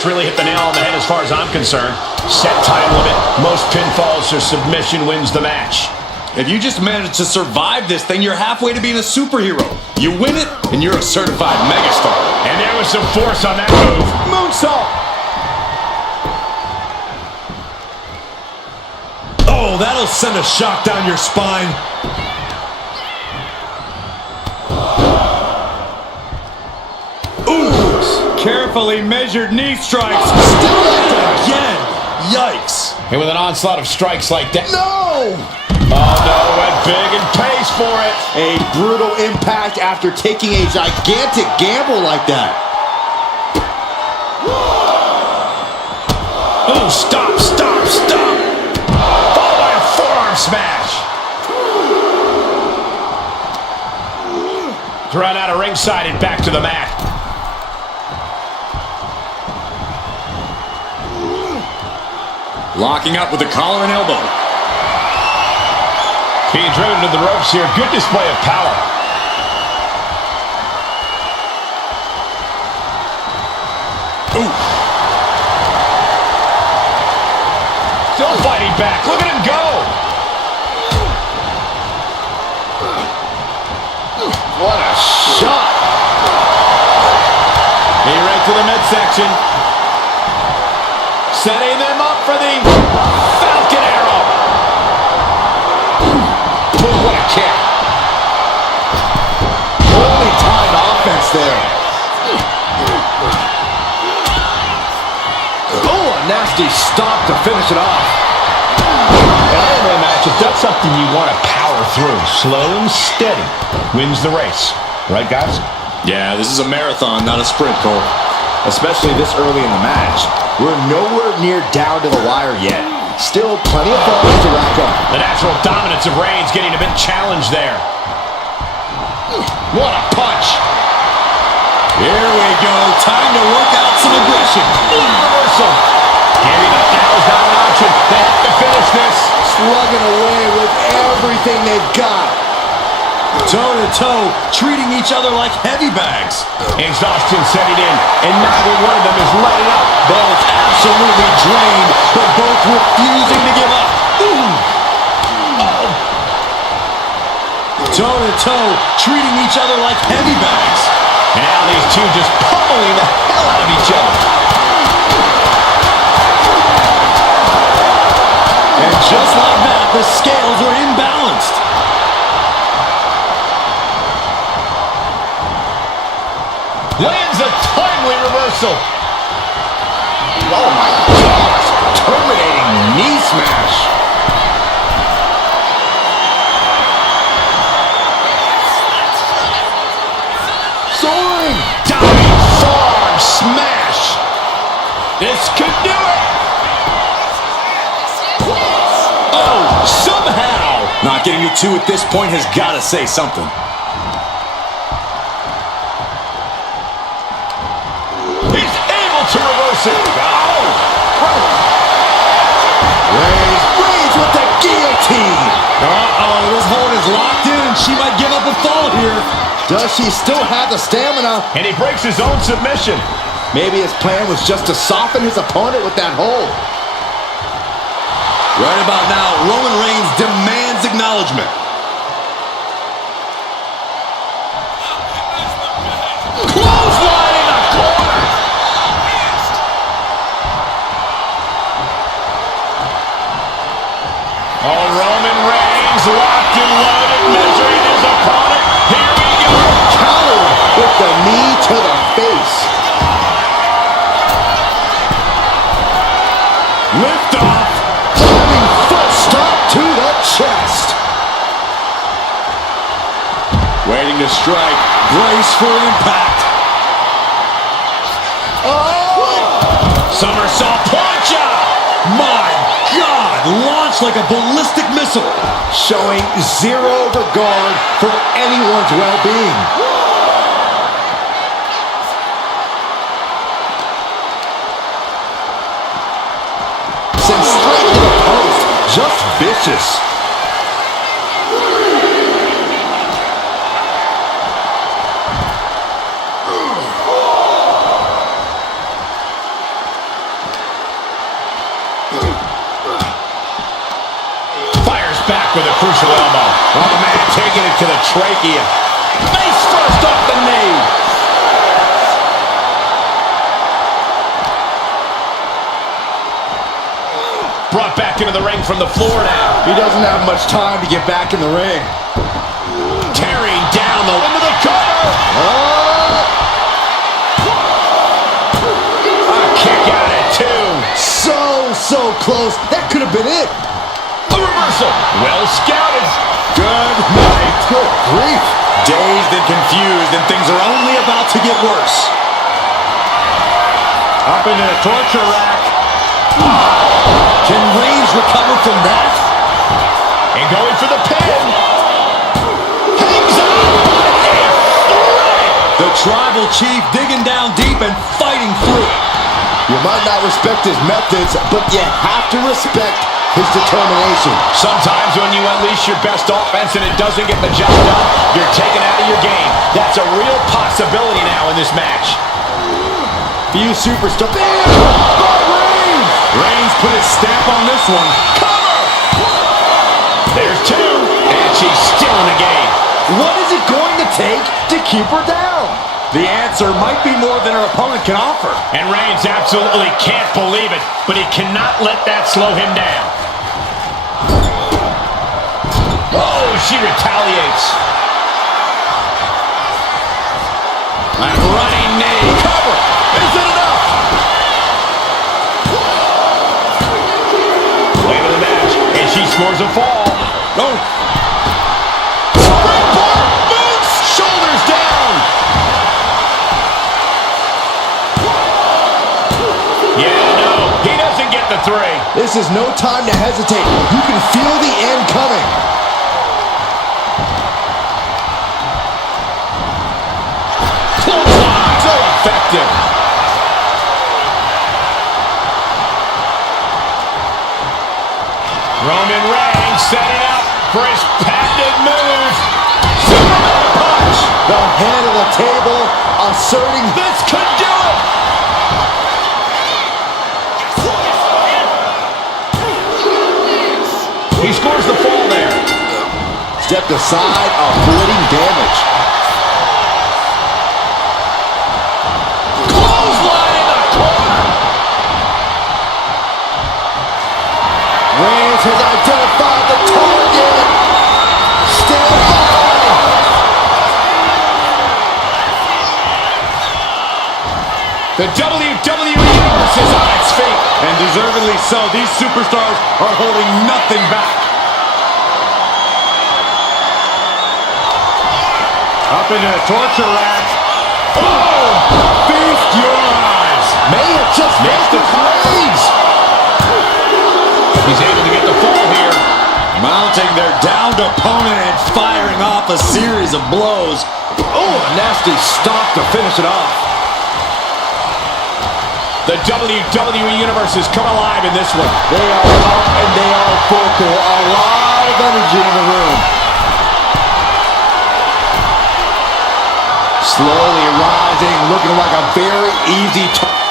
match really hit the nail on the head as far as I'm concerned. Set time limit. Most pinfalls or submission wins the match. If you just manage to survive this thing, you're halfway to being a superhero. You win it, and you're a certified megastar. And there was some force on that move. Moonsault! Oh, that'll send a shock down your spine. Ooh! Carefully measured knee strikes. Still again! Yikes! And with an onslaught of strikes like that. No! Oh no, went big and pays for it. A brutal impact after taking a gigantic gamble like that. Oh, stop, stop, stop. Followed by a forearm smash. Thrown out of ringside and back to the mat. Locking up with the collar and elbow. Being driven to the ropes here. Good display of power. Ooh. Still fighting back. Look at him go. What a shot. He right to the midsection. Setting them up for the Falcon Arrow. What a kick. Holy timed offense there. Oh, a nasty stop to finish it off. An Iron Man match, if that's something you want to power through, slow and steady, wins the race. Right, guys? Yeah, this is a marathon, not a sprint, Cole. Especially this early in the match. We're nowhere near down to the wire yet. Still plenty of falls to rack up. The natural dominance of Reigns getting a bit challenged there. What a punch. Here we go. Time to work out some aggression. Reversal. Giving up now is not an option. They have to finish this. Slugging away with everything they've got. Toe-to-toe, treating each other like heavy bags. Exhaustion setting in, and neither one of them is letting up. Both absolutely drained, but both refusing to give up. Toe-to-toe, treating each other like heavy bags. And now these two just pummeling the hell out of each other. And just like that, the scales are imbalanced. Lands a timely reversal. Oh my gosh. Terminating knee smash. Soaring. Diving forearm smash. This could do it. Oh, somehow. Not getting to two at this point has got to say something. He's able to reverse it. Reigns with the guillotine. Uh-oh, this hold is locked in, and she might give up a fall here. Does she still have the stamina? And he breaks his own submission. Maybe his plan was just to soften his opponent with that hold. Right about now, Roman Reigns demands acknowledgement. Clothesline in the corner. Oh, Roman Reigns locked and loaded, measuring his opponent. Here we go. Counter with the knee to the face. Lift off. Flying foot stop to the chest. Waiting to strike. Brace for impact. Oh! Somersault plancha. My God! Launched like a ballistic missile. Showing zero regard for anyone's well-being. Sent straight to the post. Just vicious. Fires back with a crucial elbow. Oh, man, taking it to the trachea. Face first off the knee. Brought back into the ring from the floor now. He doesn't have much time to get back in the ring. Tearing down into the cover. A kick out at 2. So close. That could have been it. A reversal. Well scouted. Good night. Good grief. Dazed and confused, and things are only about to get worse. Up into the torture rack. Can Reigns recover from that? And going for the pin. Hangs on. The tribal chief digging down deep and fighting through it. You might not respect his methods, but you have to respect his determination. Sometimes when you unleash your best offense and it doesn't get the job done, you're taken out of your game. That's a real possibility now in this match. Few superstars. Reigns put his stamp on this one. Cover! There's 2, and she's still in the game. What is it going to take to keep her down? The answer might be more than her opponent can offer. And Reigns absolutely can't believe it, but he cannot let that slow him down. Oh, she retaliates. A running knee. Cover! Is it enough? Late in the match, and she scores a fall. Oh. Springboard moves, shoulders down. Yeah, no, he doesn't get the 3. This is no time to hesitate. You can feel the end coming. So effective. Roman Reigns setting up for his patented move. Superman punch. The head of the table asserting This could do it. He scores the fall there. stepped aside, avoiding damage. Clothesline in the corner. Reigns has identified the target. Still by. The WWE Universe is on its feet. And deservedly so. These superstars are holding nothing back. Up into the torture rack. Oh! Feast your eyes. May have just missed the Reigns. He's able to get the fall here. Mounting their downed opponent and firing off a series of blows. Oh, a nasty stomp to finish it off. The WWE Universe has come alive in this one. They are up and they are vocal. A lot of energy in the room. Slowly rising, looking like a very easy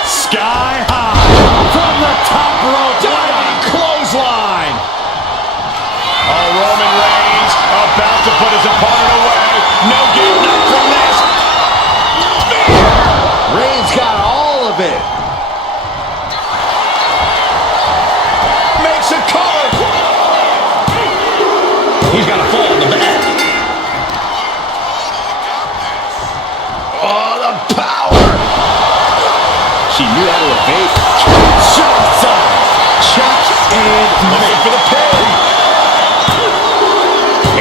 Sky high from the top rope. Diving clothesline. Oh, Roman Reigns about to put his opponent away. No getting up from this. Reigns got all of it. Makes a cover. He's got a fall in the back. Oh, the power. She knew how to evade. Johnson. Check and Looking for the pin.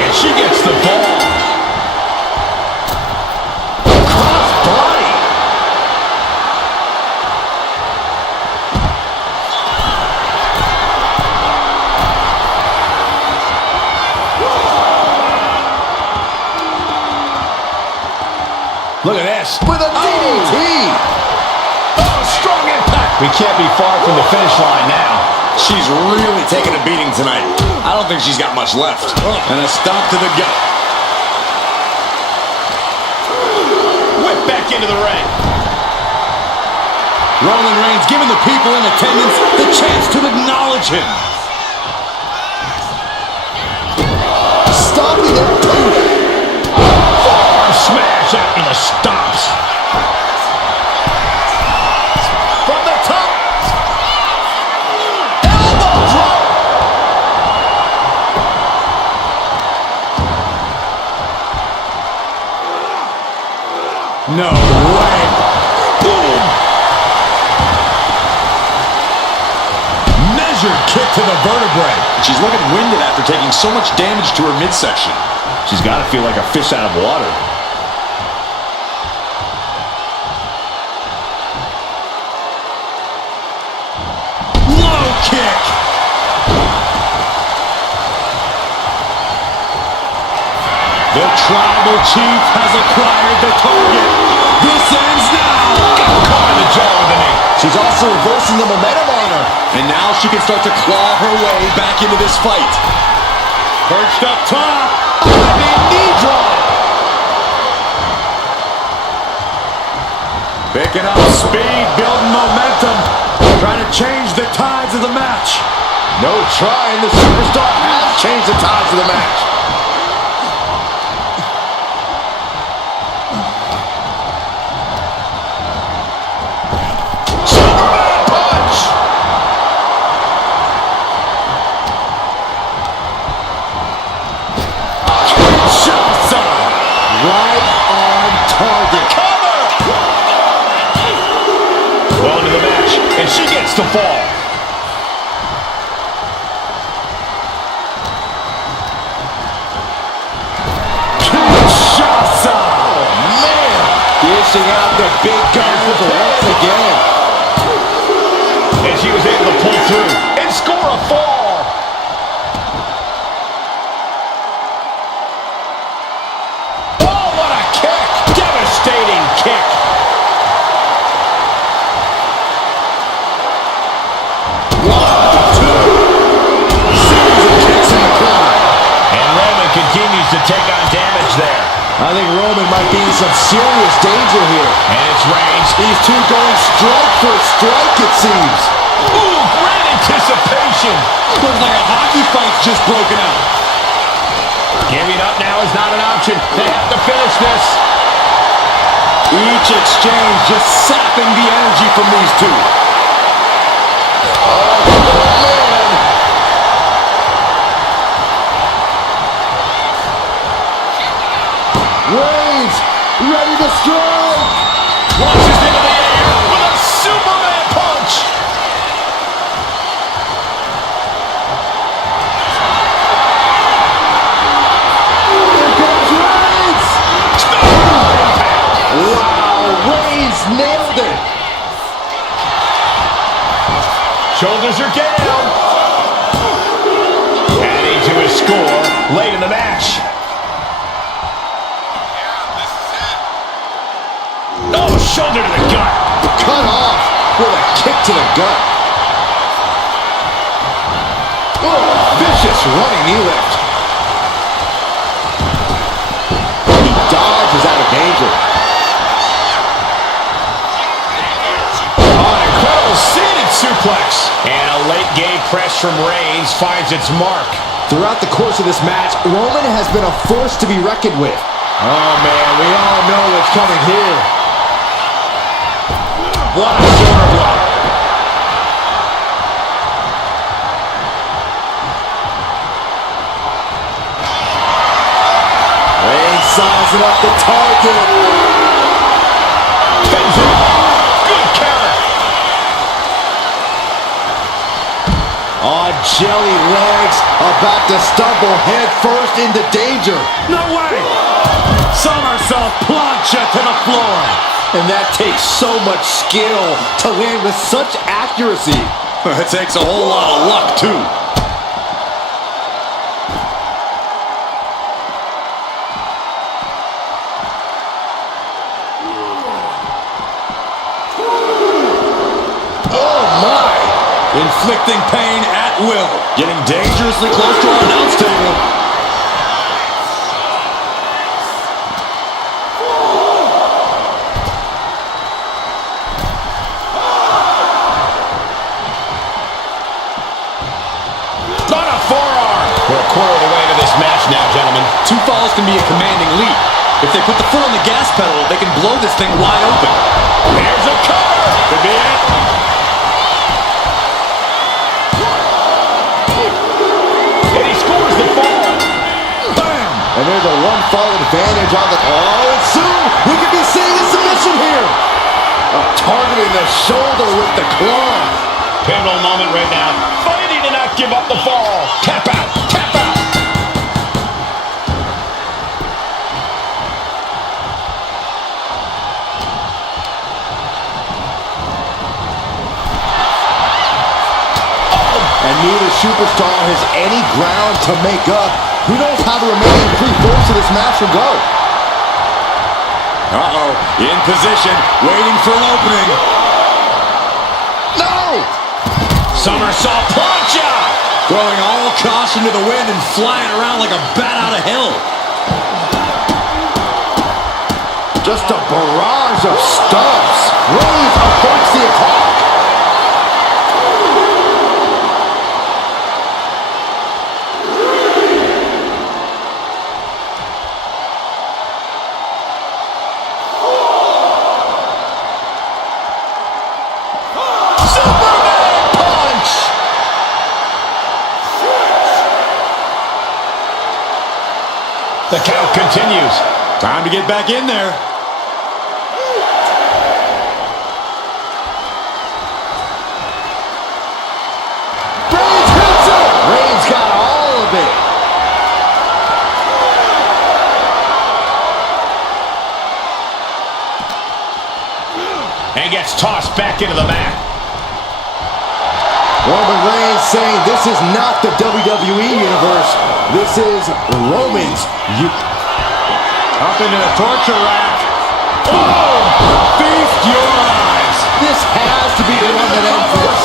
And she gets the fall. cross body. Look at this. With a DDT. Oh, strong impact. We can't be far from the finish line now. She's really taking a beating tonight. I don't think she's got much left. And a stomp to the gut. Whip back into the ring. Roman Reigns giving the people in attendance the chance to acknowledge damage him. Stopping it. Forearm smash after the stomps. From the top. Elbow drop. No way. Boom. Measured kick to the vertebrae. She's looking winded after taking so much damage to her midsection. She's got to feel like a fish out of water. Low kick. The tribal chief has acquired the target. This ends now. Caught in the jaw with the knee. She's also reversing the momentum on her. And now she can start to claw her way back into this fight. Perched up top. Knee drop. Picking up speed, building momentum. Trying to change the tides of the match. No trying. The superstar has changed the tides of the match. Superman punch. Kinshasa. Right on target. Cover. Well into the match, and she gets to fall. Kinshasa. Man, dishing out the big guns once again. And she was able to pull through and score a fall. Oh, what a kick. Devastating kick. Series of kicks in the corner. And Roman continues to take on damage there. I think Roman might be in some serious danger here. And it's Reigns. These two going strike for strike, it seems. Ooh, great anticipation. Looks like a hockey fight's just broken out. Giving up now is not an option. They have to finish this. Each exchange just sapping the energy from these two. Reigns, ready to strike. Launches into the air with a Superman punch. Here comes Reigns. Wow, Reigns nailed it. Shoulders are down. Adding to his score late in the match. Oh, shoulder to the gut. Cut off with a kick to the gut. Oh, vicious running knee lift. He dodges out of danger. Oh, an incredible seated suplex. And a late game press from Reigns finds its mark. Throughout the course of this match, Roman has been a force to be reckoned with. Oh man, we all know what's coming here. What a shoulder blow. Reigns sizing up the target. Pins it. Good counter. On jelly legs, about to stumble head first into danger. No way! Somersault plunge to the floor. And that takes so much skill to land with such accuracy. It takes a whole lot of luck, too. Oh my! Inflicting pain at will. Getting dangerously close to our announce table. quarter of the way to this match now, gentlemen. 2 falls can be a commanding lead. If they put the foot on the gas pedal, they can blow this thing wide open. Here's a cover. Could be it. And he scores the fall. Bam! And there's a one-fall advantage on the... Oh, and soon we could be seeing a submission here. Targeting the shoulder with the claw. Pivotal moment right now. Fighting to not give up the fall. Tap out. Tap out. And neither superstar has any ground to make up. Who knows how the remaining 3/4 of this match will go? Uh-oh, in position, waiting for an opening. No! Somersault plancha. Throwing all caution to the wind and flying around like a bat out of hell. Just a barrage of stumps. Reigns approach the attack. The count continues. Time to get back in there. Reigns hits it. Reigns got all of it. And gets tossed back into the mat. Roman Reigns saying this is not the WWE Universe. This is Roman's. Up into the torture rack. Oh! Feast your eyes. This has to be the one that ends this.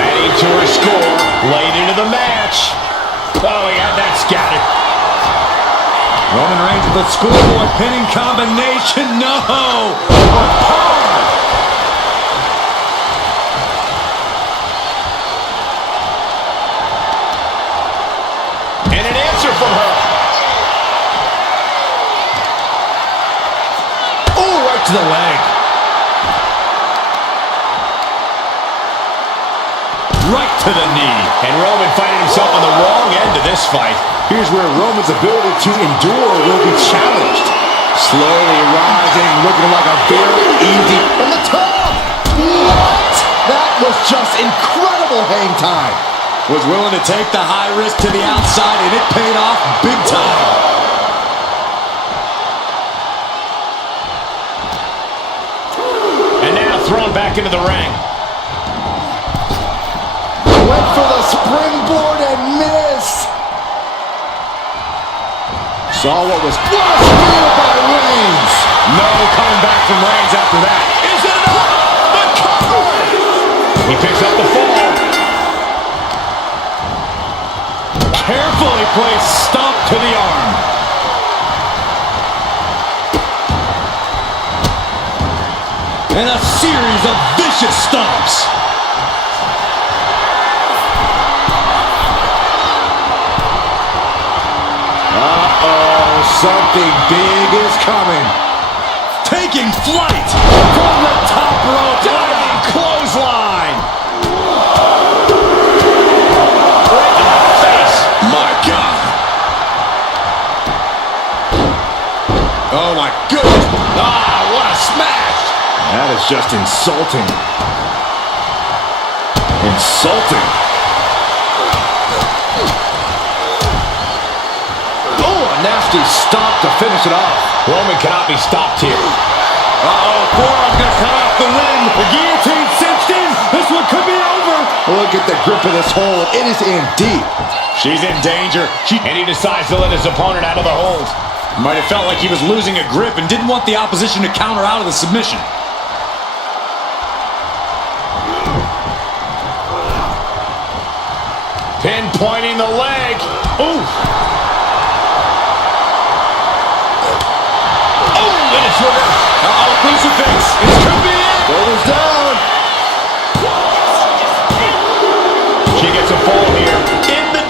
Adding to her score. Late into the match. Oh, yeah, that's got it. Roman Reigns with the scoreboard pinning combination. No! And an answer from her. Oh, right to the leg. Right to the knee. And Roman finding himself on the wrong end of this fight. Here's where Roman's ability to endure will be challenged. Slowly rising, looking like a very easy from the top. What? That was just incredible hang time. Was willing to take the high risk to the outside, and it paid off big time. And now thrown back into the ring. Went for the springboard and missed. Saw what was spear by Reigns. No coming back from Reigns after that. Is it enough? The cover! He picks up the fall. Carefully placed stomp to the arm. And a series of vicious stomps. Something big is coming. Taking flight from the top rope. Diving clothesline. Right in the face. My God. Oh my goodness. Ah, what a smash. That is just insulting. Insulting. Nasty stomp to finish it off. Roman cannot be stopped here. Uh-oh, forearm's gonna cut off the wind. The guillotine cinched in. This one could be over. Look at the grip of this hold. It is in deep. She's in danger. And he decides to let his opponent out of the hold. Might have felt like he was losing a grip and didn't want the opposition to counter out of the submission. Pinpointing the leg. Ooh. And it's reversed. Uh-oh, crucifix. This could be it. Shoulders down. She gets a fall here. In the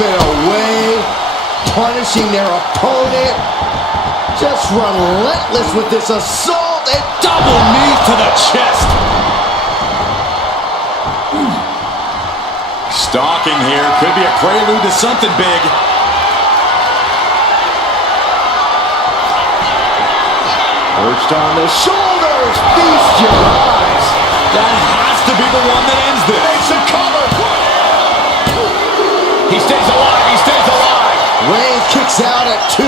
Stepping away, punishing their opponent. Just relentless with this assault and Double knee to the chest. Stalking here could be a prelude to something big. Perched on the shoulders, feast your eyes. That has to be the one that ends this. Makes a cover. He stays alive. He stays alive. Reigns kicks out at 2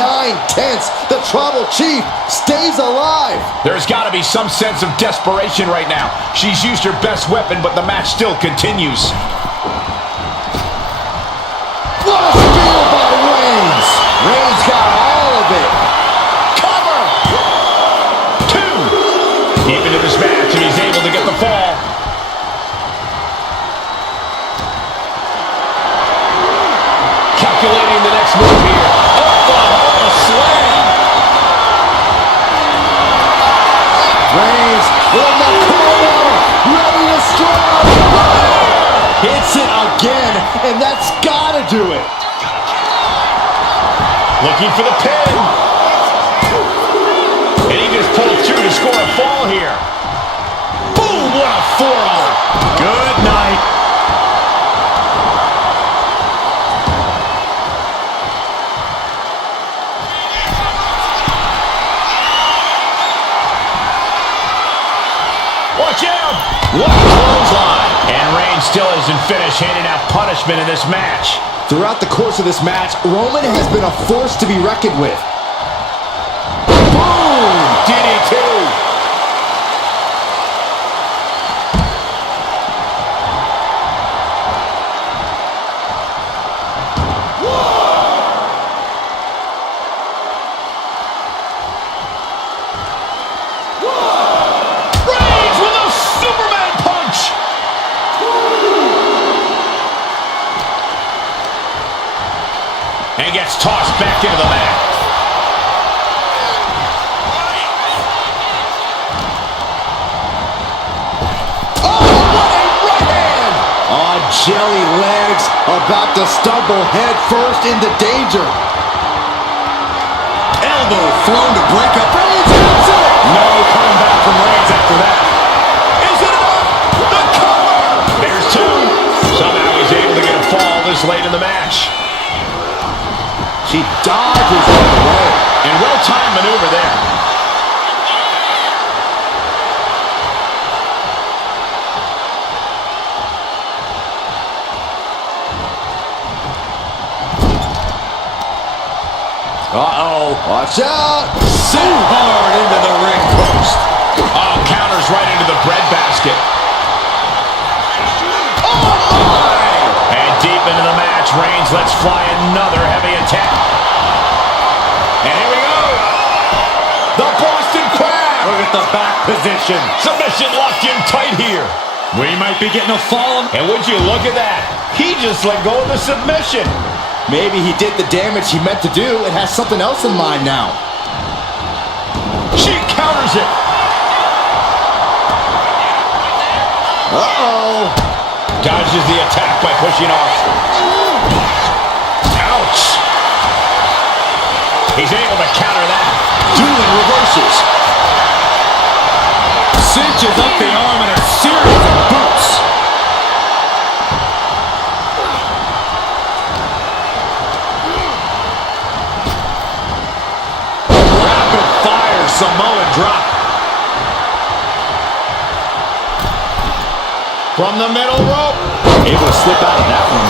9/10. The Tribal Chief stays alive. There's got to be some sense of desperation right now. She's used her best weapon, but the match still continues. What a steal by Reigns. Reigns got all of it. Cover. 2. Deep into this match, and he's able to get the fall. Calculating the next move here. Oklahoma slam. Reigns in the corner, ready to strike. Hits it again, and that's gotta do it. Looking for the pin. And he just pulled through to score a fall here. Boom, what a forearm. Good night. Watch out. What a clothesline. And Reigns still isn't finished handing out punishment in this match. Throughout the course of this match, Roman has been a force to be reckoned with. Boom! DDT. Reigns with a Superman punch. And gets tossed back into the mat. Oh, what a right hand! On jelly legs, about to stumble head first into danger. Elbow thrown to break up. Reigns hits it! No coming back from Reigns after that. Is it enough? The cover! There's 2. Somehow he's able to get a fall this late in the match. She dodges out of the way. And well-timed maneuver there. Uh-oh. Watch out! Sent hard into the ring post. Oh, counters right into the breadbasket. Oh, my! And deep into the match, Reigns lets fly another heavy attack. And here we go. The Boston Crab. Look at the back position. Submission locked in tight here. We might be getting a fall. And would you look at that? He just let go of the submission. Maybe he did the damage he meant to do and has something else in mind now. She counters it. Uh-oh. Dodges the attack by pushing off. Ouch. He's able to counter that. Dueling reverses. Cinches up the arm in a series of boots. Rapid fire Samoan drop. From the middle rope. Able to slip out of that one.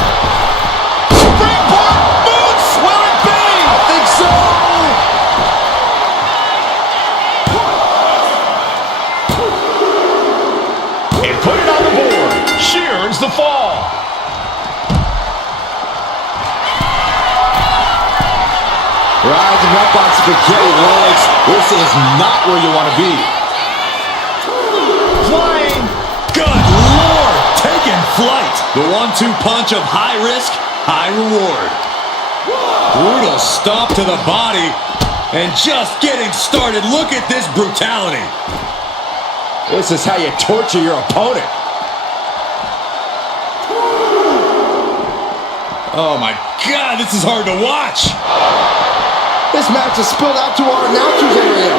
Springboard boots. Will it be? I think so. And put it on the board. She earns the fall. Rising up on spaghetti legs. This is not where you want to be. Flying. Good Lord, taking flight. The 1-2 punch of high risk, high reward. Brutal stomp to the body. And just getting started. Look at this brutality. This is how you torture your opponent. Oh my God, this is hard to watch. This match has spilled out to our announcers area.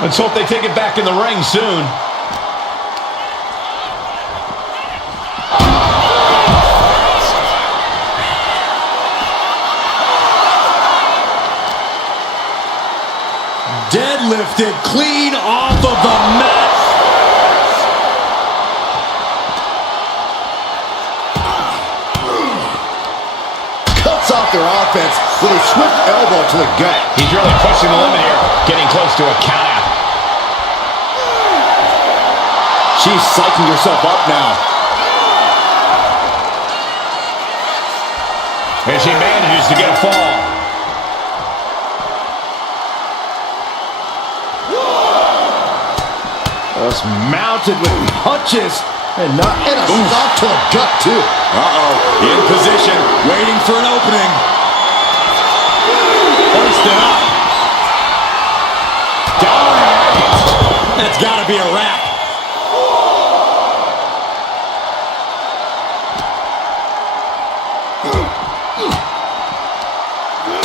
Let's hope they take it back in the ring soon. Deadlifted clean off of the mat. Cuts off their offense with a swift elbow to the gut. He's really pushing the limit here, getting close to a countout. She's psyching herself up now. And she manages to get a fall. Just mounted with punches and a stop to the gut too. Uh-oh, in position, waiting for an opening. Hoisted up. Down. That's got to be a wrap.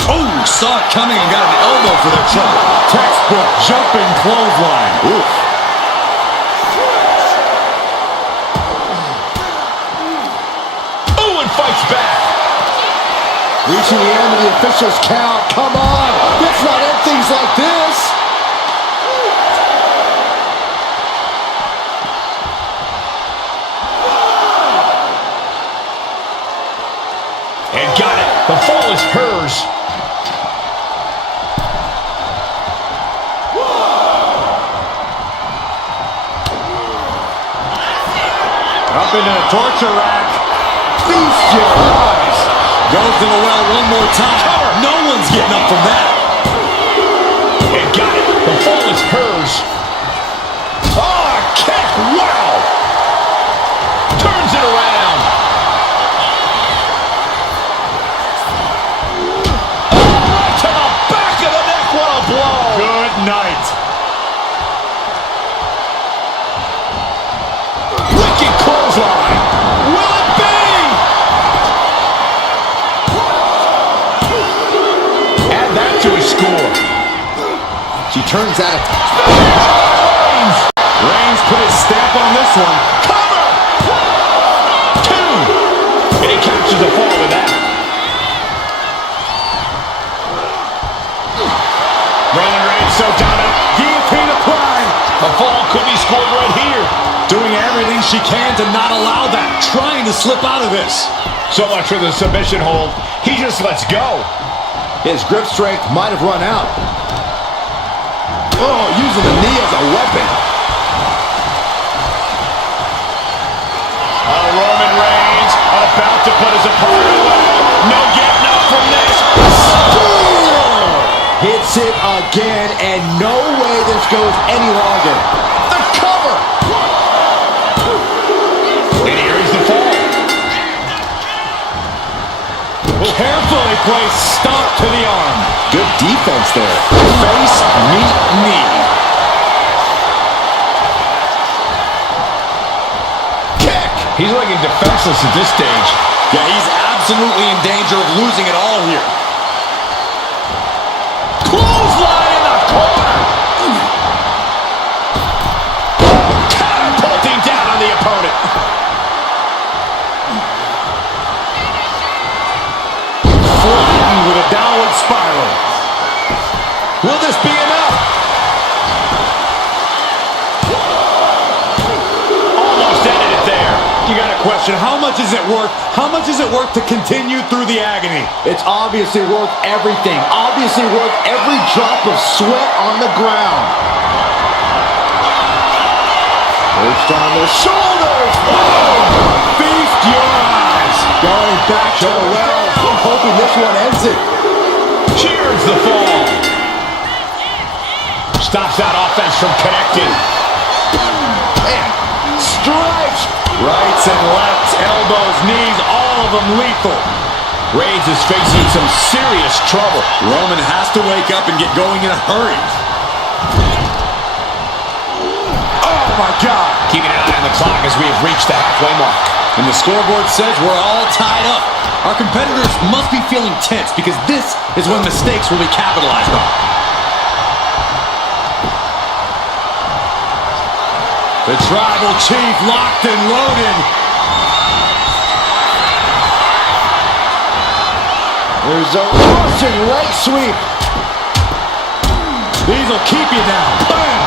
Oh, saw it coming and got an elbow for their trouble. Textbook jumping clothesline. Oof. Fights back. Reaching the end of the official's count. Come on. Let's not end things like this. And got it. The fall is hers. Up into the torture rack. Feast your eyes. Goes to the well one more time. Cover. No one's getting up from that. And got it. The fall is hers. Oh, a kick. Wow. Turns it around. Oh, right to the back of the neck. What a blow. Good night. Wicked clothesline. Will it be? To a score. She turns out. Reigns put his stamp on this one. Cover! 2. And he captures the fall with that. Roman Reigns so dominant. Guillotine applied. The fall could be scored right here. Doing everything she can to not allow that. Trying to slip out of this. So much for the submission hold. He just lets go. His grip strength might have run out. Oh, using the knee as a weapon. Roman Reigns about to put his opponent away. No getting up from this. Hits it again, and no way this goes any longer. The cover. And here's the fall. Carefully placed stomp to the arm. Good defense there. Face, meet, knee. Kick. He's looking defenseless at this stage. Yeah, he's absolutely in danger of losing it all here. Clothesline in the corner. Catapulting down on the opponent. Flattened with a downward spiral. Will this be enough? Almost ended it there. You got a question. How much is it worth? How much is it worth to continue through the agony? It's obviously worth everything. Obviously worth every drop of sweat on the ground. Perched on the shoulders. Oh! Feast your eyes. Going back to the well. Hoping this one ends it. Cheers the fall. Stops that offense from connecting. Man, strikes. Rights and lefts, elbows, knees, all of them lethal. Reigns is facing some serious trouble. Roman has to wake up and get going in a hurry. Oh my God. Keeping an eye on the clock as we have reached the halfway mark. And the scoreboard says we're all tied up. Our competitors must be feeling tense because this is when mistakes will be capitalized on. The Tribal Chief locked and loaded. There's a Russian leg sweep. These will keep you down. Bam!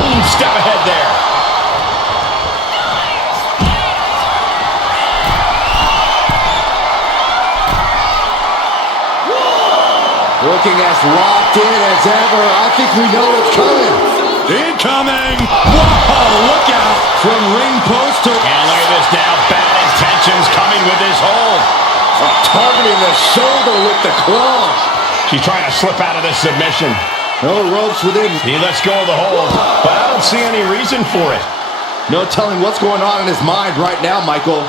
One step ahead there. Looking as locked in as ever. I think we know what's coming. Incoming! Whoa, look out! From ring post to... And look at this now. Bad intentions coming with this hold. Targeting the shoulder with the claws. She's trying to slip out of this submission. No ropes within. He lets go of the hold, but I don't see any reason for it. No telling what's going on in his mind right now, Michael.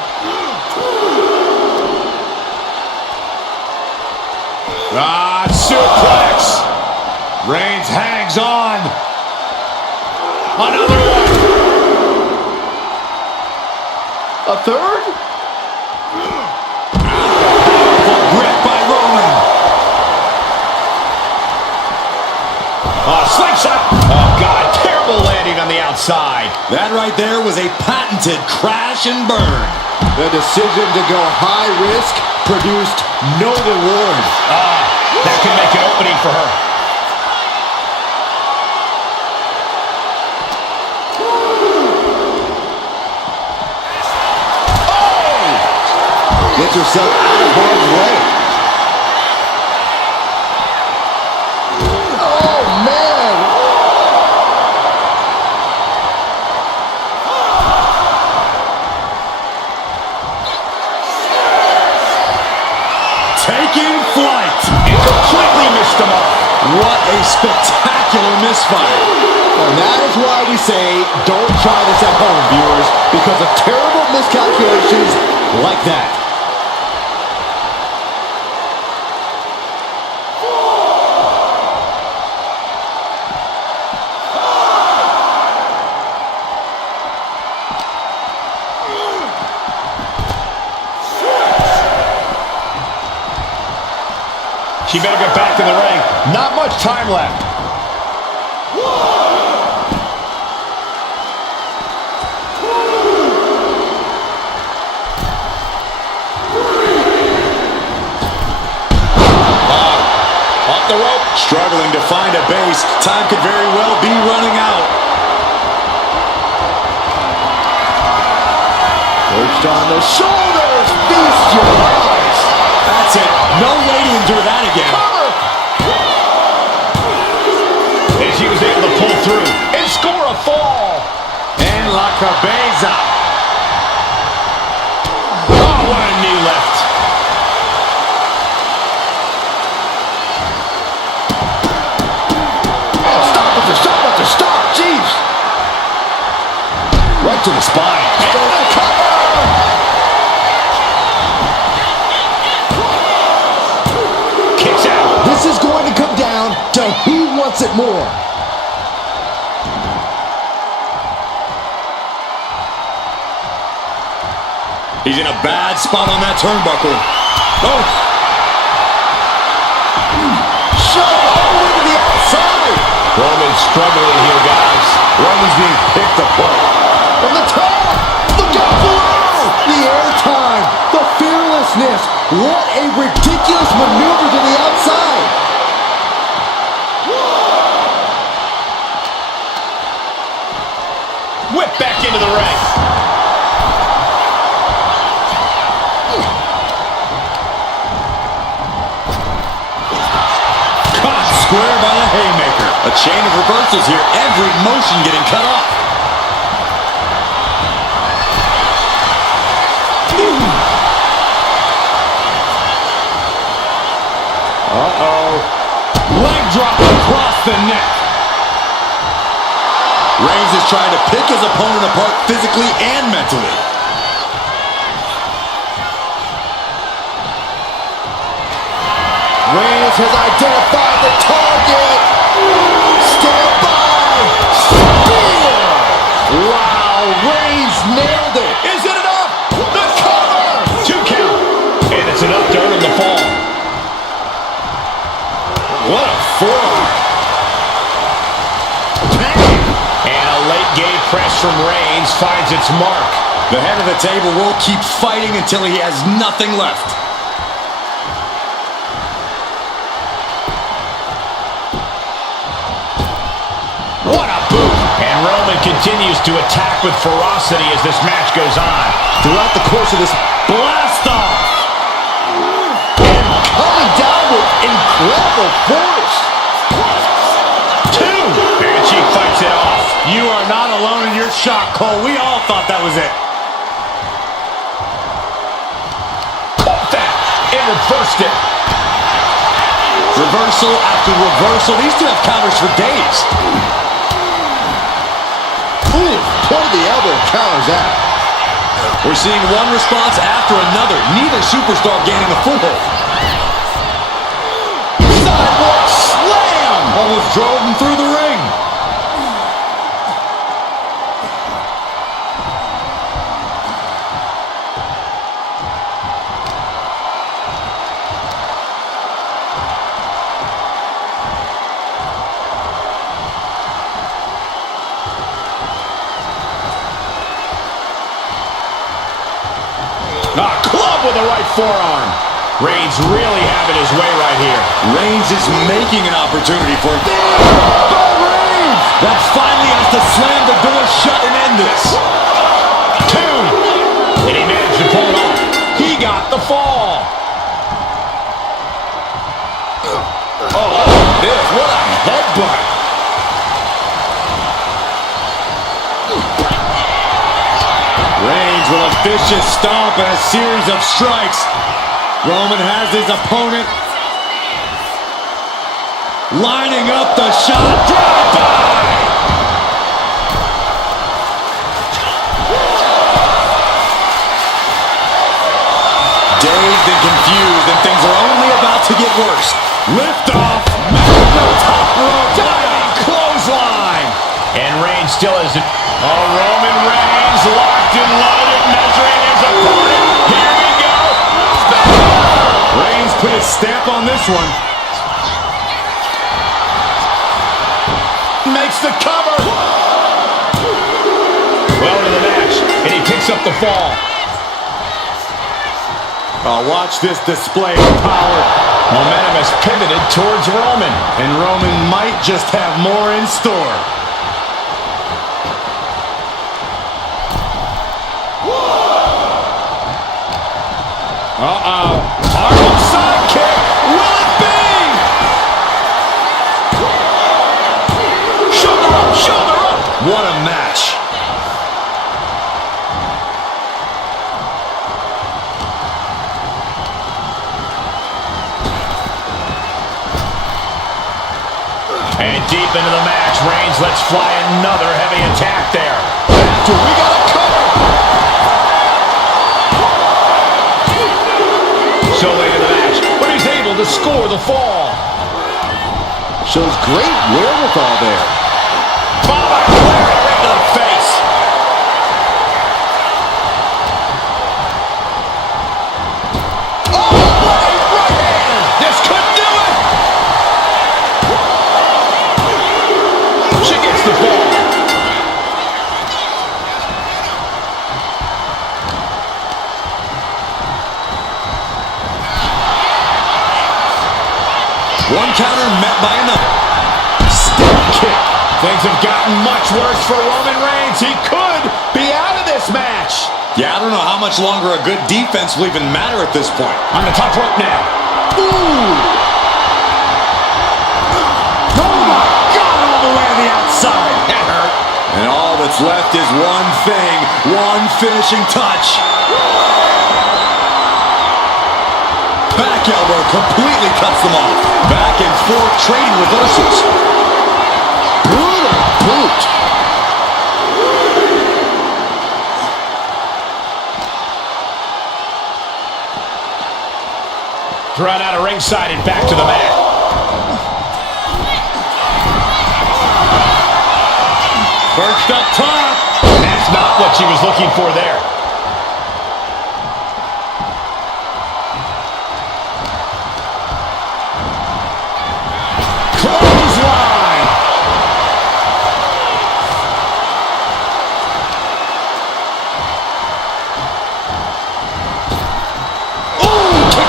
Suplex! Reigns hangs on. Another one. A third? Powerful grip by Roman. Slingshot. Oh, God. Terrible landing on the outside. That right there was a patented crash and burn. The decision to go high risk produced no reward. That can make an opening for her. Get yourself out of harm's way. Oh, man. Taking flight. And completely missed him off. What a spectacular misfire. And that is why we say don't try this at home, viewers, because of terrible miscalculations like that. She better get back in the ring. Not much time left. Off the rope. Struggling to find a base. Time could very well be running out. Perched on the shoulders. Feast your eyes. That's it. No way to endure that again. And she was able to pull through and score a fall. En la cabeza. Oh, what a knee lift. Oh, stop with the stop with the stop. Jeez. Right to the spine. And the cover. Kicks out. This is going to come down to who wants it more. He's in a bad spot on that turnbuckle. Oh. Shove all the way to the outside. Roman's struggling here, guys. Roman's being picked apart. From the top. Look out below. The airtime. The fearlessness. What a ridiculous maneuver to the outside. Whip back into the ring. Caught square by the haymaker. A chain of reversals here. Every motion getting cut off. Uh-oh. Leg drop across the neck. Reigns is trying to pick his opponent apart physically and mentally. Reigns has identified the target. Stand by. forearm. And a late game press from Reigns finds its mark. The head of the table will keep fighting until he has nothing left. What a boot! And Roman continues to attack with ferocity as this match goes on. Throughout the course of this Blast off! and coming down with incredible force. 2! And she fights it off. You are not alone in your shock, Cole. We all thought that was it. Caught that and reversed it. Reversal after reversal. These two have counters for days. Ooh, point of the elbow counters that. We're seeing one response after another. Neither superstar gaining a foothold. Sidewalk slam! Almost drove him through the ring. A club with the right forearm. Reigns really having his way right here. Reigns is making an opportunity for Reigns! That finally has to slam the door shut and end this. 2! And he managed to pull it off. He got the fall. Oh, this, what a headbutt. Reigns with a vicious stomp and a series of strikes. Roman has his opponent lining up the shot. Drive-by! Dazed and confused, and things are only about to get worse. Lift off. Top rope. Diving clothesline. And Reigns still isn't. Oh, Roman Reigns locked and loaded, measuring his opponent. Here we go. Reigns put his stamp on this one. Makes the cover. Well into the match, and he picks up the fall. Oh, watch this display of power. Momentum has pivoted towards Roman. And Roman might just have more in store. Uh-oh. Arnold sidekick. Will it be? Shoulder up, shoulder up. What a match. And deep into the match, Reigns lets fly another heavy attack there. After we got a cover. So late in the match, but he's able to score the fall. Shows great wherewithal there. Followed by a flare right to the face. Oh, what a right hand! This could do it! She gets the fall. One counter met by another. Step kick. Things have gotten much worse for Roman Reigns. He could be out of this match. Yeah, I don't know how much longer a good defense will even matter at this point. On the top rope now. Ooh! Oh my God, all the way to the outside. That hurt. And all that's left is one thing, one finishing touch. Back elbow completely cuts them off. Back and forth trading reversals. Brutal boot. Thrown out of ringside and back to the mat. Perched up top. That's not what she was looking for there.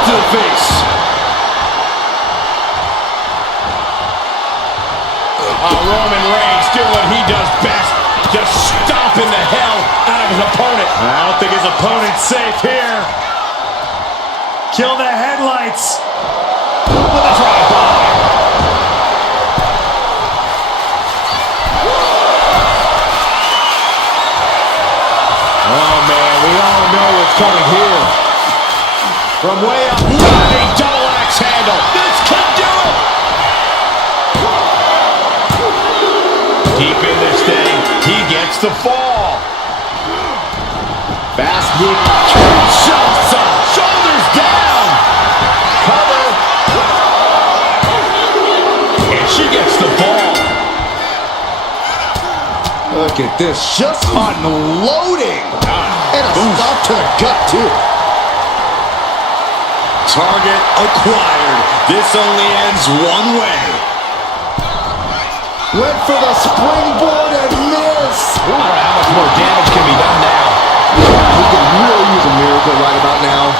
to the face. Roman Reigns doing what he does best. Just stomping the hell out of his opponent. I don't think his opponent's safe here. Kill the headlights. With a drive-by. Oh, man, we all know what's coming here. From way up, a double axe handle. This could do it. Deep in this thing, he gets the fall. Fast move. Kinshasa. Shoulders down. Cover. And she gets the fall. Look at this. Just unloading. And a stop to the gut, too. Target acquired. This only ends one way. Went for the springboard and missed. I don't know how much more damage can be done now. He could really use a miracle right about now.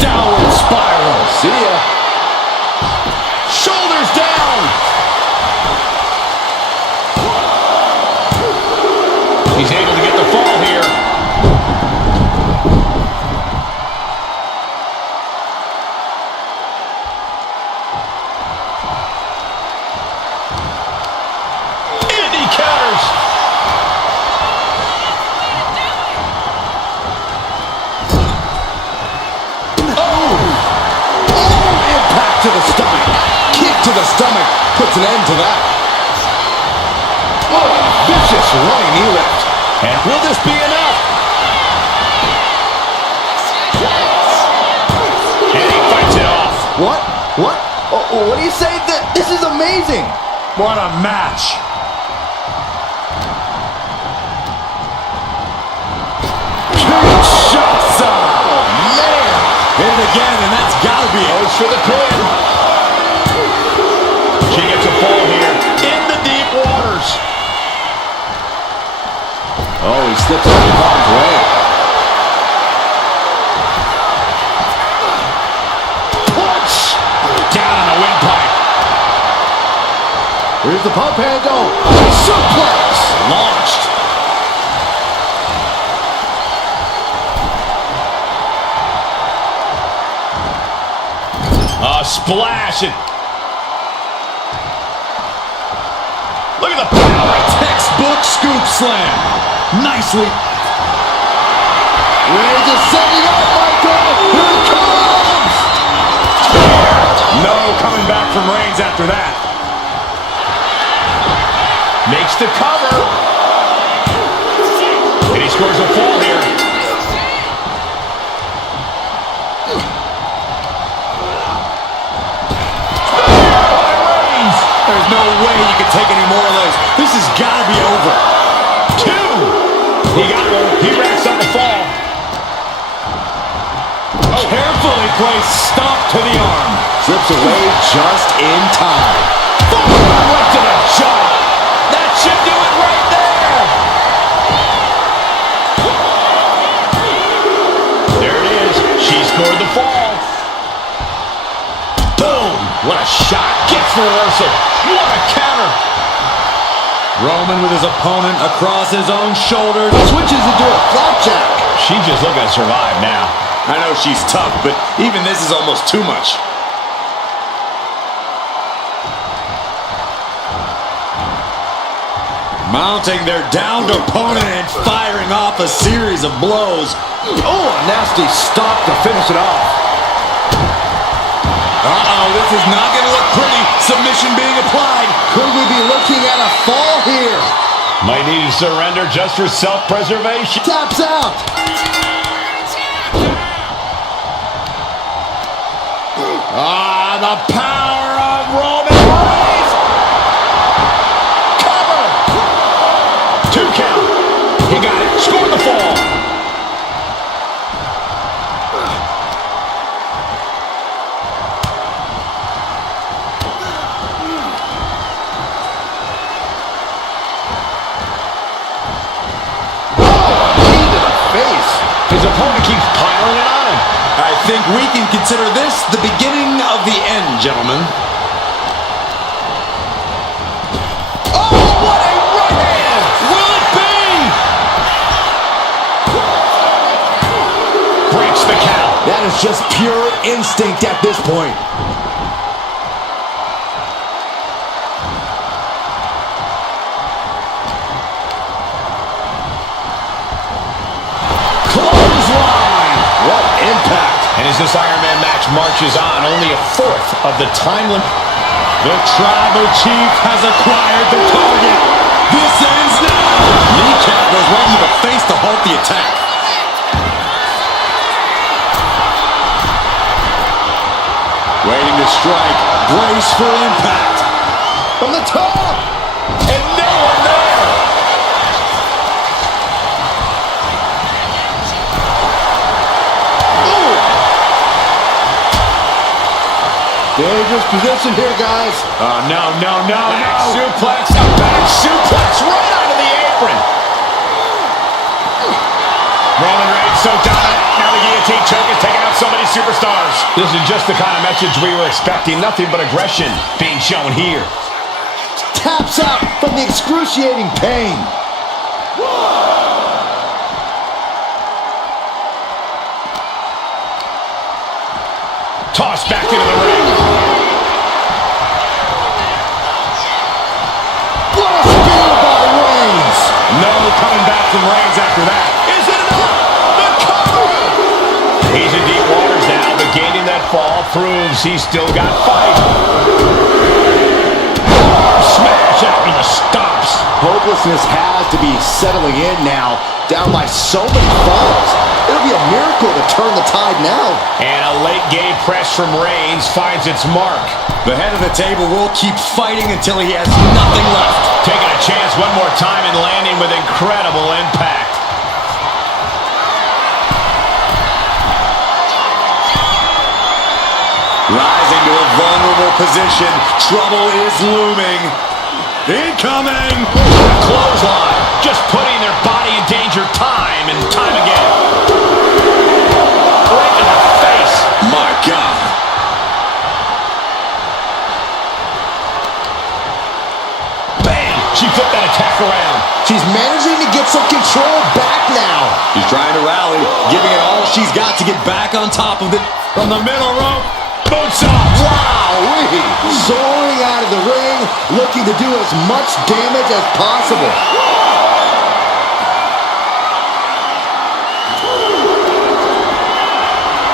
Downward spiral. See ya. Shoulders down. He's able to get the fall here. And he counters. Impact to the stomach. Kick to the stomach. Puts an end to that. Oh, vicious running knee lift. And will this be enough? And he fights it off. What? What? Oh, what do you say? This is amazing. What a match. Kinshasa. Oh, man. Hit it again, and that's got to be it. Goes for the pin. She gets a fall here in the deep waters. Oh, he slips out of harm's way. Punch! Down on the windpipe. Here's the pump handle. Suplex. Launched. A splash. And look at the power. Textbook scoop slam. Nicely. Reigns is setting up, Michael. Here it comes. No coming back from Reigns after that. Makes the cover. And he scores a fall here. There's no way you can take any more of those. This has got to be over. Two. He got one. He racks up a fall. Oh. Carefully placed stomp to the arm. Slips away just in time. Right to the jaw. That should do it right there. There it is. She scored the fall. Boom. What a shot. Gets the reversal. What a counter. Roman with his opponent across his own shoulders. Switches into a flapjack. She's just looking to survive now. I know she's tough, but even this is almost too much. Mounting their downed opponent and firing off a series of blows. Oh, a nasty stop to finish it off. Uh-oh, this is not going to look pretty. Submission being applied. Could we be looking at a fall here? Might need to surrender just for self-preservation. Taps out. The power of Roman Reigns. Cover. 2 count. He got it. Scored the fall. His opponent keeps piling it on him. I think we can consider this the beginning of the end, gentlemen. Oh, what a right hand! Will it be? Breaks the count. That is just pure instinct at this point. Clothesline! What impact. And as this Iron Man match marches on, only a fourth of the time limit. The Tribal Chief has acquired the target. This ends now. Kneecap goes right to the face to halt the attack. Waiting to strike. Brace for impact. From the top. And no one there! Ooh. Dangerous position here, guys. Oh, no. Back suplex. A back suplex right onto the apron. Roman Reigns so dominant. Now the guillotine choke is taking out so many superstars. This is just the kind of message we were expecting. Nothing but aggression being shown here. Taps out from the excruciating pain. Tossed back into the ring. What a spear by Reigns. No coming back from Reigns after that. Is it enough? The cover! He's in deep waters now, but gaining that fall proves he's still got fight. Smash after the stops. Hopelessness has to be settling in now, down by so many falls. It'll be a miracle to turn the tide now. And a late game press from Reigns finds its mark. The head of the table will keep fighting until he has nothing left. Taking a chance one more time and landing with incredible impact. Rising to a vulnerable position. Trouble is looming. Incoming! Clothesline. Just putting their body in danger time and time again. Right in the face. My God. Bang! She flipped that attack around. She's managing to get some control back now. She's trying to rally, giving it all she's got to get back on top of it. From the middle rope. Moonsault. Wow-wee. Soaring out of the ring, looking to do as much damage as possible.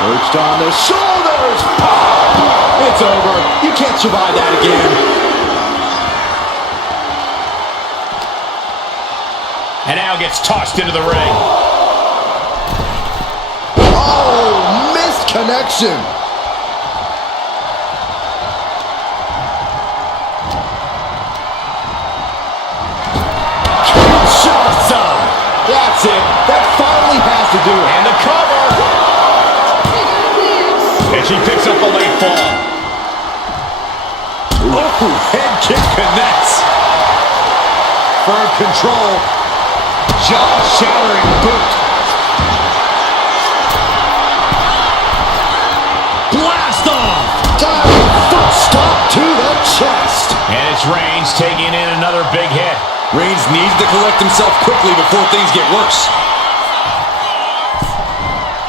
Perched on the shoulders. Pop! It's over. You can't survive that again. And now gets tossed into the ring. Oh, missed connection. Kinshasa. That's it. That finally has to do it. And the cover. And she picks up a late fall. Ooh, head kick connects. Firm control. Jaw-shattering boot. Blast off. Diving foot stop to the chest. And it's Reigns taking in another big hit. Reigns needs to collect himself quickly before things get worse.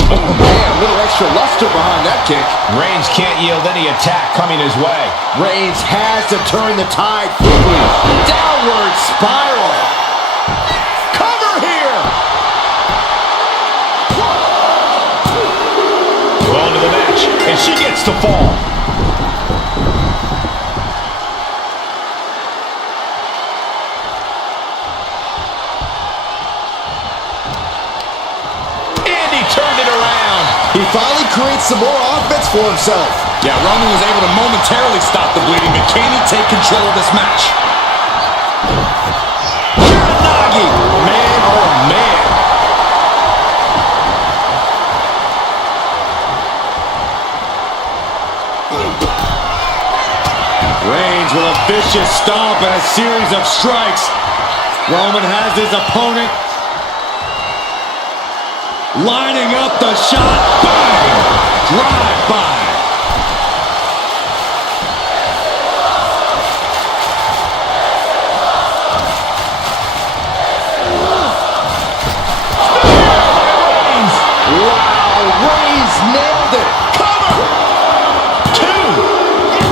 Oh, man, a little extra luster behind that kick. Reigns can't yield any attack coming his way. Reigns has to turn the tide quickly. Downward spiral. Cover here. Well into the match, and she gets the fall. And he turned it around. He finally creates some more offense for himself. Yeah, Roman was able to momentarily stop the bleeding, but can he take control of this match? Uranagi. Man, oh man. Reigns with a vicious stomp and a series of strikes. Roman has his opponent lining up the shot. Bang! Drive by. Reigns nailed it. Cover! 2.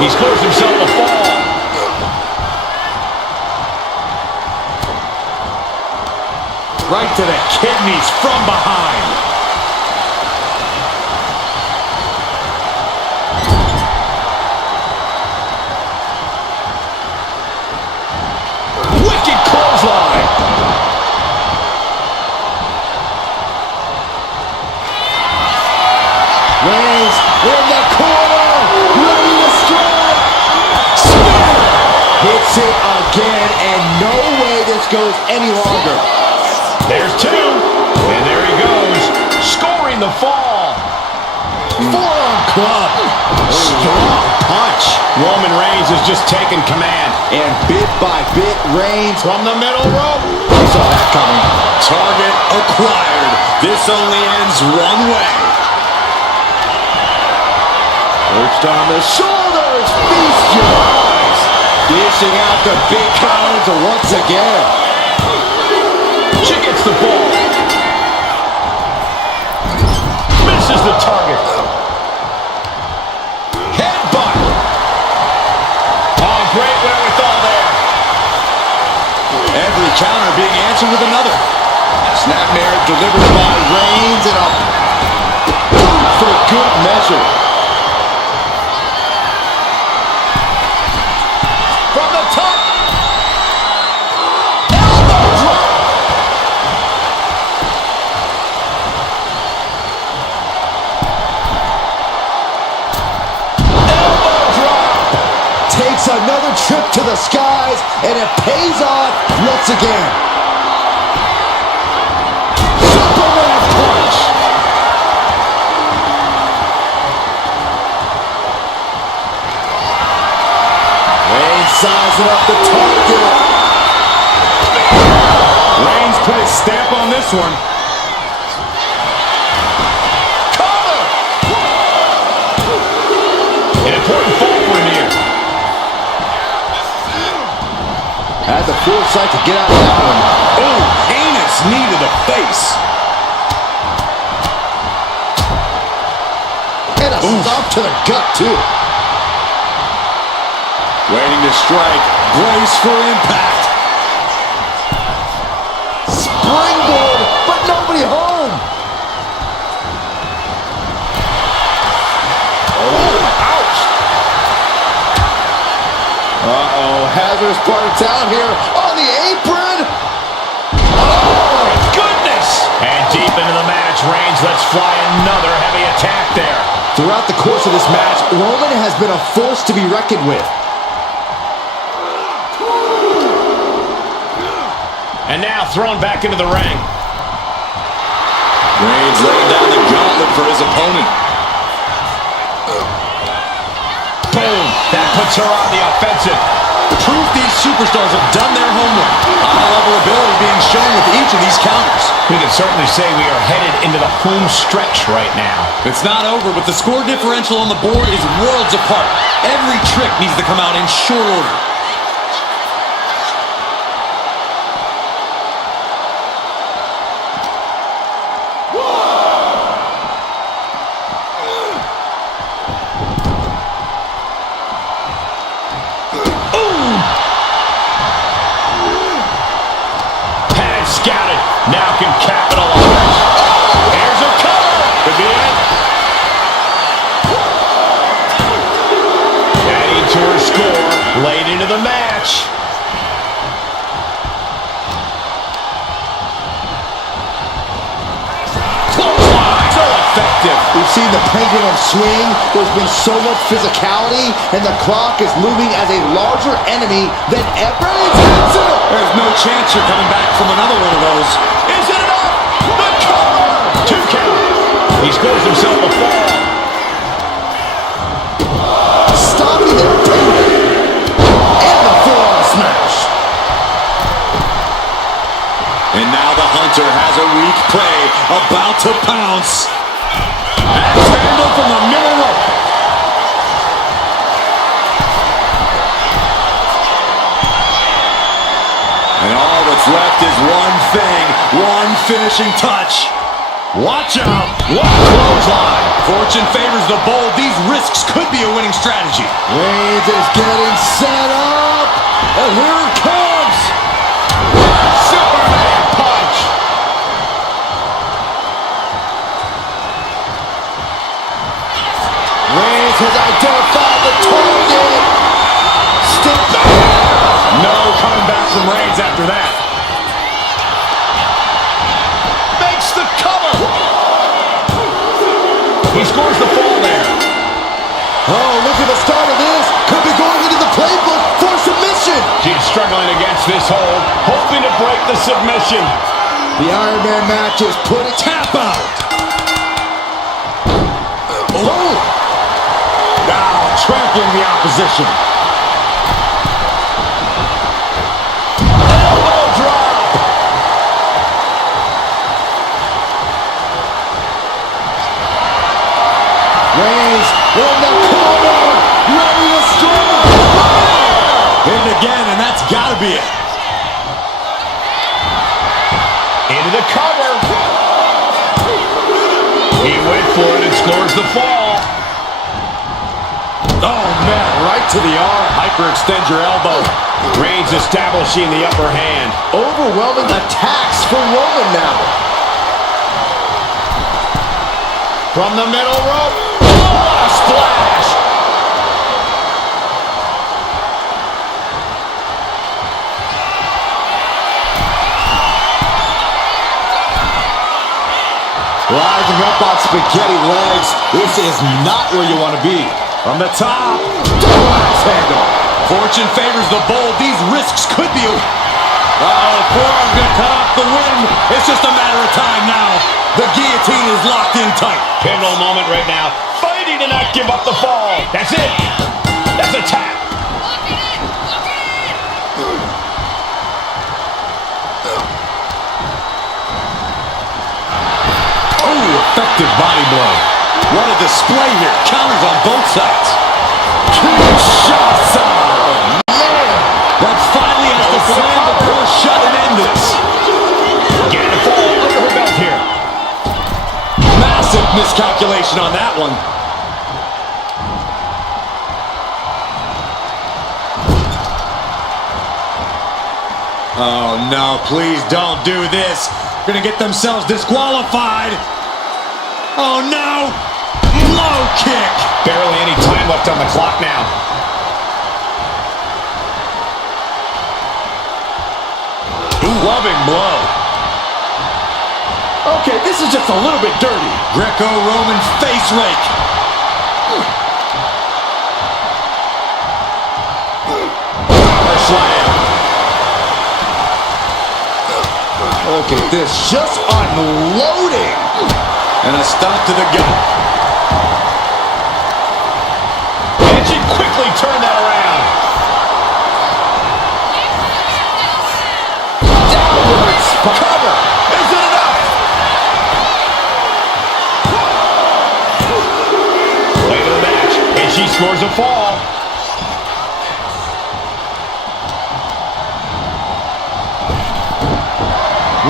He scores himself a fall. Right to the kidneys from behind. Wicked clothesline. Reigns in the corner, ready to strike. Spear. Hits it again, and no way this goes any longer. There's 2. And there he goes. Scoring the fall. Forearm club. Strong punch. Roman Reigns has just taken command. And bit by bit, Reigns From the middle rope. I saw that coming. Target acquired. This only ends one way. Perched on the shoulders. Feast your eyes. Dishing out the big counters once again. She gets the ball. Misses the target. Headbutt. Oh, great wherewithal there. Every counter being answered with another. Snapmare delivered by Reigns and a boot for good measure. From the top. Takes another trip to the skies, and it pays off once again. Superman punch. Reigns sizing up the target. Reigns put his stamp on this one. Cover. An important fall for him here. Had the foresight to get out of that one. Oh, heinous knee to the face. And a stomp to the gut, too. Waiting to strike. Brace for impact. Springboard, but nobody home. Ouch. Uh-oh, hazardous part of town here on the apron. Oh, my goodness. And deep into the match, Reigns lets fly another heavy attack there. Throughout the course of this match, Roman has been a force to be reckoned with. And now thrown back into the ring. Reigns laying down the gauntlet for his opponent. Boom. That puts her on the offensive. Proof these superstars have done their homework. High level ability being shown with each of these counters. We can certainly say we are headed into the home stretch right now. It's not over, but the score differential on the board is worlds apart. Every trick needs to come out in short order. Scouted, now can capitalize. Here's a cover. Could be it. Adding to her score, late into the match. Clothesline, so effective. We've seen the pendulum swing. There's been so much physicality, and the clock is looming as a larger enemy than ever. There's no chance you're coming back from another one of those. Is it enough? The cover. 2 count. He scores himself a fall. Stopping the table. And the forearm smash. And now the Hunter monster has a weak prey about to pounce. Axe handle from the middle rope. And all that's left is one thing, one finishing touch. Watch out! What a clothesline! Fortune favors the bold. These risks could be a winning strategy. Reigns is getting set up, and here it comes! Superman punch. Reigns has identified the target. Stick back. No coming back from Reigns after that. Makes the cover. He scores the fall there. Oh, look at the start of this. Could be going into the playbook for submission. She's struggling against this hold, hoping to break the submission. The Iron Man match is putting Tap out. Oh! Now trampling the opposition. Elbow drop. Reigns in the corner, ready to strike. Hit it again, and that's got to be it. Into the cover. He went for it and scores the fall. Oh man, right to the arm. Hyperextend your elbow. Reigns establishing the upper hand. Overwhelming attacks for Roman now. From the middle rope. Oh, what a splash. Rising up on spaghetti legs. This is not where you want to be. From the top. Double axe handle. Fortune favors the bold. These risks could be a... forearm's gonna cut off the wind. It's just a matter of time now. The guillotine is locked in tight. Pivotal moment right now. Fighting to not give up the fall. That's it. That's a tap. Oh, effective body blow. What a display here. Counters on both sides. Kinshasa. Man. That finally has to slam the door shut and end this. Getting a fall under her belt here. Massive miscalculation on that one. Oh no, please don't do this. Gonna get themselves disqualified. Oh no! Low kick! Barely any time left on the clock now. Loving blow. Okay, this is just a little bit dirty. Greco-Roman face rake. Power slam. Okay, this just unloading. And a stop to the gut. And she quickly turned that around. Downward cover. Is it enough? Late in the match, and she scores a fall.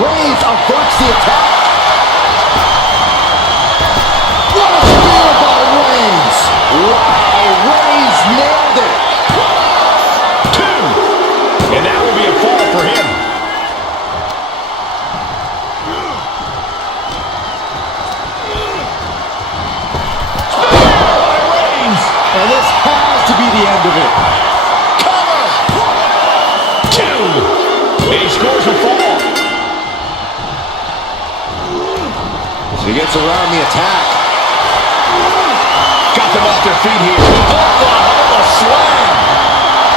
Reigns averts the attack. What a spear by Reigns. Wow, Reigns nailed it. 2. And that will be a fall for him. By Reigns. And this has to be the end of it. Cover. 2. And he scores a fall. He gets around the attack. Got them off their feet here. Oklahoma slam.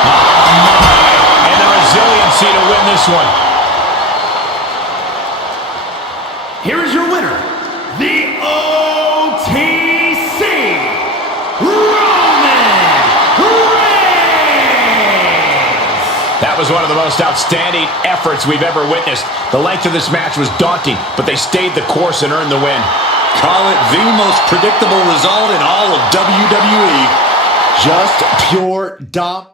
Oh, my. And the resiliency to win this one. Here is your winner, the OTC, Roman Reigns. That was was one of the most outstanding efforts we've ever witnessed. The length of this match was daunting, but they stayed the course and earned the win. Call it the most predictable result in all of WWE. Just pure dom.